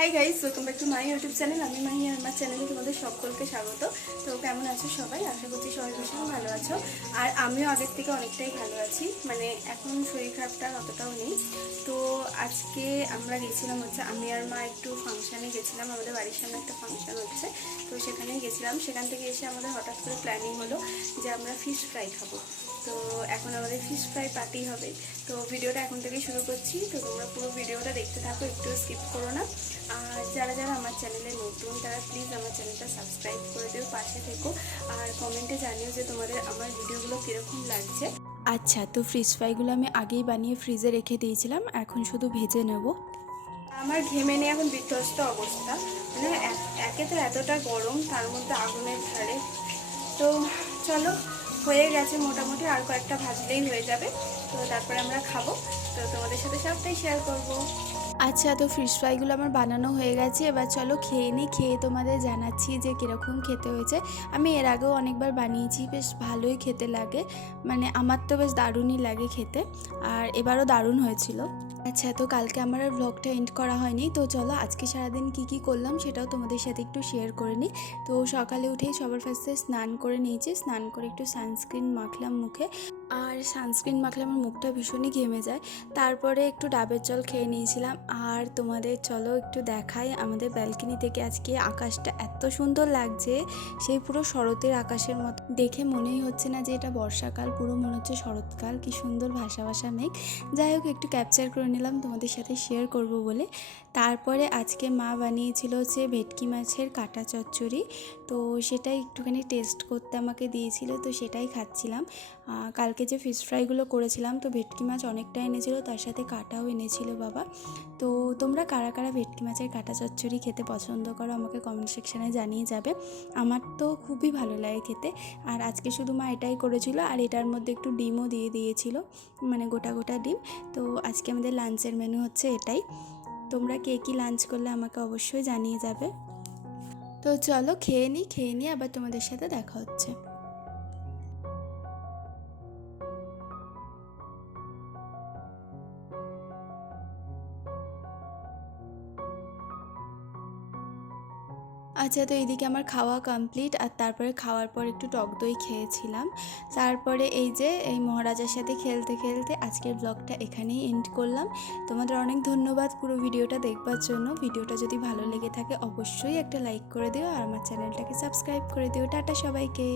Hi guys, welcome back to my YouTube channel. আমি মাহি, আমার চ্যানেলে তোমাদের সকলকে স্বাগত। তো কেমন আছো সবাই? আশা করছি সবাই ভীষণ ভালো আছো। আর আমিও আগের থেকে অনেকটাই ভালো আছি, মানে এখন শরীর খারাপটা অতটাও নেই। তো আজকে আমরা গেছিলাম হচ্ছে, আমি আর মা একটু ফাংশানে গেছিলাম। আমাদের বাড়ির সামনে একটা ফাংশান হচ্ছে, তো সেখানেই গেছিলাম। সেখান থেকে এসে আমাদের হঠাৎ করে প্ল্যানিং হলো যে আমরা ফিশ ফ্রাই খাবো। তো এখন আমাদের ফিশ ফ্রাই পার্টি হবে। তো ভিডিওটা এখন থেকেই শুরু করছি, তো তোমরা পুরো ভিডিওটা দেখতে থাকো, একটু স্কিপ করো না। আর যারা যারা আমার চ্যানেলে নতুন তারা প্লিজ আমার চ্যানেলটা সাবস্ক্রাইব করে দিও, পাশে থেকো। আর কমেন্টে জানিও যে তোমাদের আমার ভিডিওগুলো কীরকম লাগছে। আচ্ছা, তো ফিশ ফ্রাইগুলো আমি আগেই বানিয়ে ফ্রিজে রেখে দিয়েছিলাম, এখন শুধু ভেজে নেব। আমার ঘেমে নিয়ে এখন বিধ্বস্ত অবস্থা, মানে একে তো এতটা গরম, তার মধ্যে আগুনের ধারে। তো চলো, হয়ে গেছে মোটামুটি, আর কয়েকটা ভাজলেই হয়ে যাবে। তো তারপরে আমরা খাবো, তো তোমাদের সাথে সবটাই শেয়ার করবো। আচ্ছা, তো ফিশ ফ্রাইগুলো আমার বানানো হয়ে গেছে, এবার চলো খেয়ে নিই। খেয়ে তোমাদের জানাচ্ছি যে কীরকম খেতে হয়েছে। আমি এর আগেও অনেকবার বানিয়েছি, বেশ ভালোই খেতে লাগে, মানে আমার তো বেশ দারুণই লাগে খেতে, আর এবারও দারুণ হয়েছিল। আচ্ছা, তো কালকে আমার আর ব্লগটা এন্ড করা হয়নি, তো চলো আজকে সারাদিন কী করলাম সেটাও তোমাদের সাথে একটু শেয়ার করে নিই। তো সকালে উঠেই সবার ফার্স্টে স্নান করে নিয়েছি, স্নান করে একটু সানস্ক্রিন মাখলাম মুখে, আর সানস্ক্রিন মাখলে আমার মুখটা ভীষণই ঘেমে যায়। তারপরে একটু ডাবের জল খেয়ে নিয়েছিলাম। আর তোমাদের চলো একটু দেখাই, আমাদের ব্যালকনি থেকে আজকে আকাশটা এত সুন্দর লাগছে, সেই পুরো শরতের আকাশের মতো। দেখে মনেই হচ্ছে না যে এটা বর্ষাকাল, পুরো মনে হচ্ছে শরৎকাল। কি সুন্দর ভাসা ভাসা মেঘ। যাই হোক, একটু ক্যাপচার করে নিলাম তোমাদের সাথে শেয়ার করব বলে। তারপরে আজকে মা বানিয়েছিল হচ্ছে ভেটকি মাছের কাটা চচ্চড়ি, তো সেটাই একটুখানি টেস্ট করতে আমাকে দিয়েছিল, তো সেটাই খাচ্ছিলাম। কালকে যে ফিশ ফ্রাইগুলো করেছিলাম, তো ভেটকি মাছ অনেকটা এনেছিল, তার সাথে কাটাও এনেছিল বাবা। তো তোমরা কারা কারা ভেটকি মাছের কাটা চচ্চড়ি খেতে পছন্দ করো আমাকে কমেন্ট সেকশানে জানিয়ে যাবে। আমার তো খুবই ভালো লাগে খেতে। আর আজকে শুধু মা এটাই করেছিল, আর এটার মধ্যে একটু ডিমও দিয়ে দিয়েছিল, মানে গোটা গোটা ডিম। তো আজকে আমাদের লাঞ্চের মেনু হচ্ছে এটাই। তোমরা কে কী লাঞ্চ করলে আমাকে অবশ্যই জানিয়ে যাবে। তো চলো খেয়ে নিই, আবার তোমাদের সাথে দেখা হচ্ছে। আচ্ছা, তো এইদিকে আমার খাওয়া কমপ্লিট, আর তারপরে খাওয়ার পর একটু টক দই খেয়েছিলাম। তারপরে এই যে এই মহারাজার সাথে খেলতে খেলতে আজকের ব্লগটা এখানেই এন্ড করলাম। তোমাদের অনেক ধন্যবাদ পুরো ভিডিওটা দেখবার জন্য। ভিডিওটা যদি ভালো লেগে থাকে অবশ্যই একটা লাইক করে দিও, আর আমার চ্যানেলটাকে সাবস্ক্রাইব করে দিও। টাটা সবাইকে।